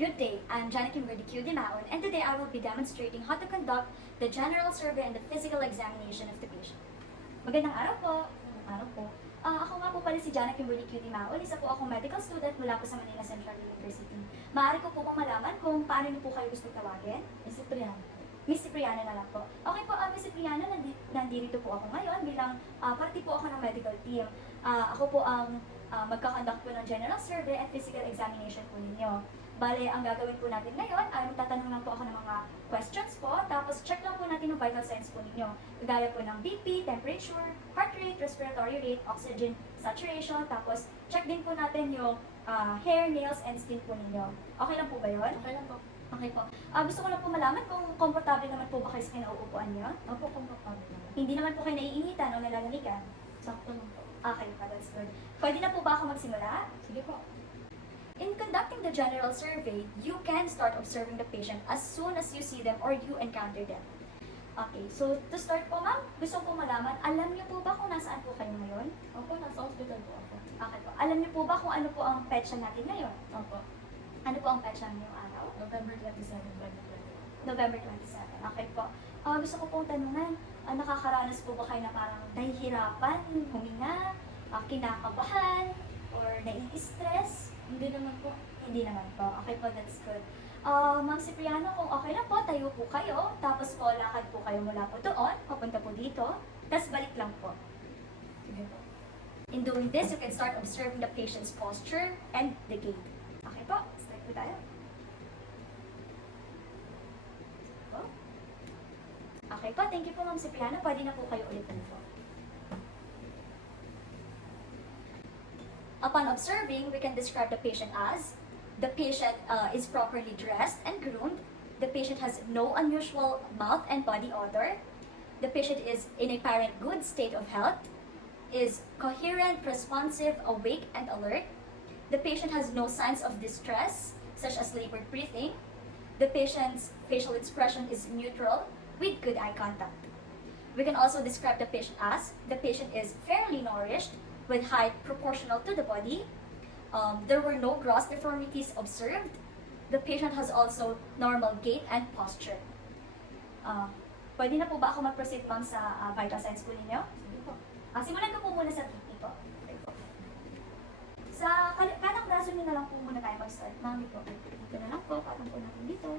Good day, I'm Janet Kimberly Q. Dimaon, and today I will be demonstrating how to conduct the general survey and the physical examination of the patient. Magandang araw po. Magandang araw po. Ako nga po pala si Janet Kimberly Q. Dimaon, isa po akong medical student mula po sa Manila Central University. Maaari ko po bang malaman kung paano niyo po kayo gusto tawagin? Miss Cipriano. Miss Cipriano na lang po. Okay po, Miss Cipriano, nandito po ako ngayon bilang parte po ako ng medical team. Ako po ang magkakonduct po ng general survey and physical examination po ninyo. Bale, ang gagawin po natin ngayon ay magtatanong lang po ako ng mga questions po, tapos check lang po natin yung vital signs po ninyo. Gaya po ng BP, temperature, heart rate, respiratory rate, oxygen saturation, tapos check din po natin yung hair, nails, and skin po ninyo. Okay lang po ba yun? Okay lang po. Okay po. Gusto ko lang po malaman kung komportable naman po ba kayo sa kinauupuan niyo? Opo, komportable naman. Hindi naman po kayo naiinitan o nalalamigan? Sakto lang po. Okay po, that's good. Pwede na po ba ako magsimula? Sige po. In conducting the general survey, you can start observing the patient as soon as you see them or you encounter them. Okay, so to start po ma'am, gusto ko malaman, alam niyo po ba kung nasaan po kayo ngayon? Opo, nasa hospital po ako. Okay po. Alam niyo po ba kung ano po ang petsa natin ngayon? Opo. Ano po ang petsa ngayong araw? November 27, 2020. November 27. Okay po. Gusto ko pong tanungan, nakakaranas po ba kayo na parang nahihirapan, huminga, kinakabahan, or nai-stress? Hindi naman po. Hindi naman po. Okay po, that's good. Ma'am Cipriano, kung okay lang po, tayo po kayo, tapos po lakad po kayo mula po doon, papunta po dito, tapos balik lang po. Sige po. In doing this, you can start observing the patient's posture and the gait. Okay po, start po tayo. Okay po, thank you po Ma'am Cipriano. Pwede na po kayo ulit po. Upon observing, we can describe the patient as the patient is properly dressed and groomed. The patient has no unusual mouth and body odor. The patient is in a apparent good state of health, is coherent, responsive, awake, and alert. The patient has no signs of distress, such as labored breathing. The patient's facial expression is neutral with good eye contact. We can also describe the patient as the patient is fairly nourished, with height proportional to the body. There were no gross deformities observed. The patient has also normal gait and posture. Pwede na po ba ako mag-proceed ma'am sa vital signs po ninyo? Sige po. Simulan ko po muna sa BP po. Okay po. Sa kanang braso niyo na lang po muna tayo mag-start. Mami po. Dito na lang po. Patang po natin dito.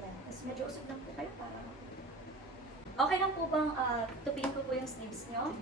Yan. Tapos medyo usog lang po kayo para... Okay lang po bang tupiin ko po yung sleeves niyo?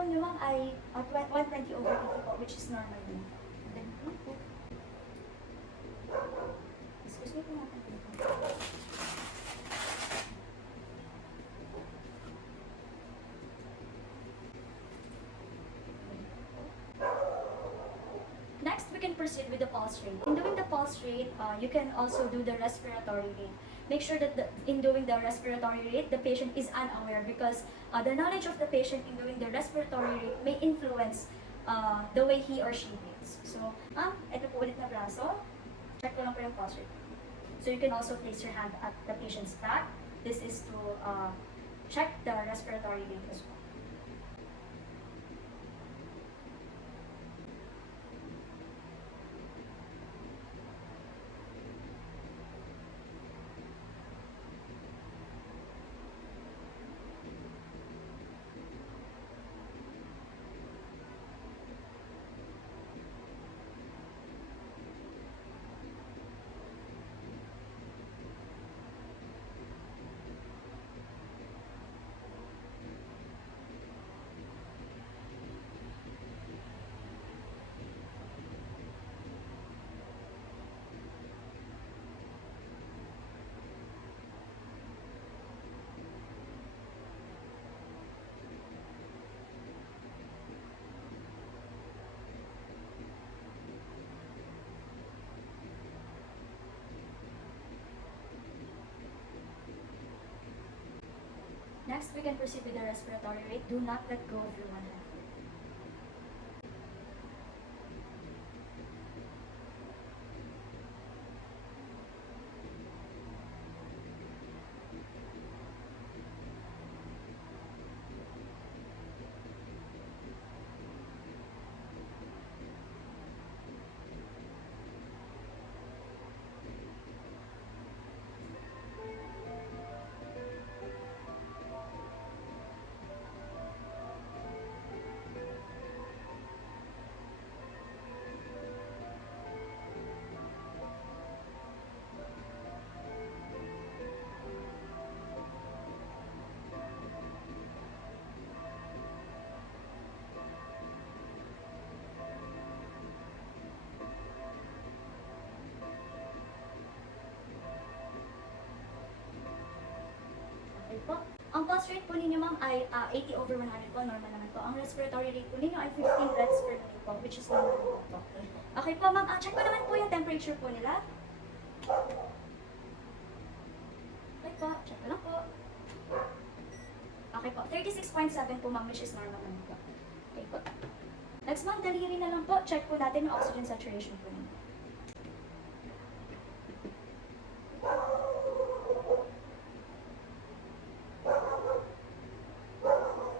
po nyo ma'am ay 120 over 80 po, which is normal din. Excuse me po natin dito. proceed with the pulse rate. In doing the pulse rate, you can also do the respiratory rate. Make sure that in doing the respiratory rate, the patient is unaware because the knowledge of the patient in doing the respiratory rate may influence the way he or she breathes. So, ito po ulit na braso. Check ko lang po yung pulse rate. So you can also place your hand at the patient's back. This is to check the respiratory rate as well. Next, we can proceed with the respiratory rate. Do not let go of your one hand. Po. Ang pulse rate po ninyo, ma'am, ay 80/100 po, normal naman po. Ang respiratory rate po ninyo ay 15 breaths per minute po, which is normal po. Okay po, ma'am, check ko naman po yung temperature po nila. Okay po, check ko lang po. Okay po, 36.7 po, ma'am, which is normal naman po. Okay po. Next, ma'am, daliri na lang po. Check po natin yung oxygen saturation po ninyo.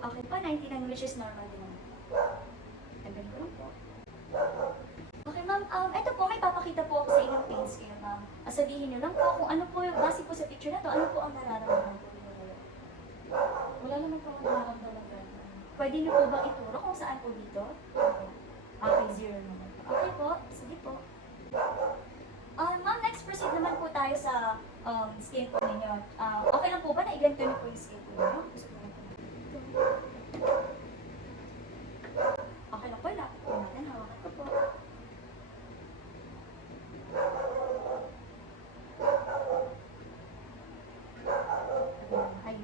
Okay po, 99, which is normal din naman. Tagal ko lang po. Okay, ma'am, ito po, may papakita po ako sa inyong pain scale, ma'am. Sabihin niyo lang po kung ano po yung, base po sa picture na to, ano po ang nararamdaman po niyo ngayon. Wala naman po akong nararamdaman ganun. Pwede niyo po bang ituro kung saan po dito? Okay, 0 naman. Okay po, sige po. Ma'am, next proceed naman po tayo sa scale po ninyo. Okay lang po ba na i-ganito niyo po yung scale po ninyo? Gusto niyo po. Okay lang po, ilapit po natin. Hawakan ko po. Ay,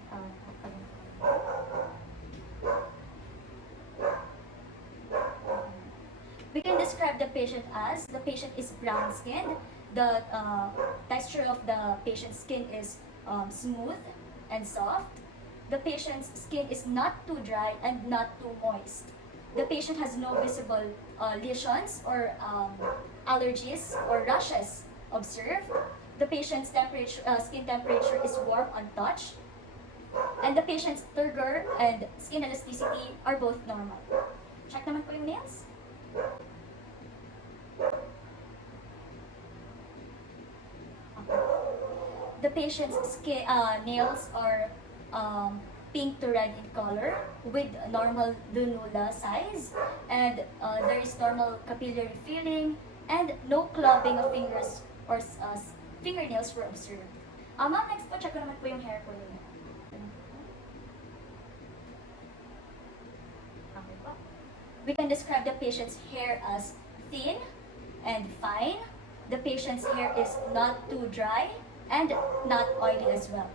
we can describe the patient as the patient is brown skinned. The texture of the patient's skin is smooth and soft. The patient's skin is not too dry and not too moist. The patient has no visible lesions or allergies or rashes observed. The patient's skin temperature is warm on touch. And the patient's turgor and skin elasticity are both normal. Check naman po yung nails. The patient's nails are pink to red in color with normal lunula size, and there is normal capillary filling and no clubbing of fingers or fingernails were observed. Ma'am, next po, check ko naman po yung hair po ninyo. Okay po. We can describe the patient's hair as thin and fine. The patient's hair is not too dry and not oily as well.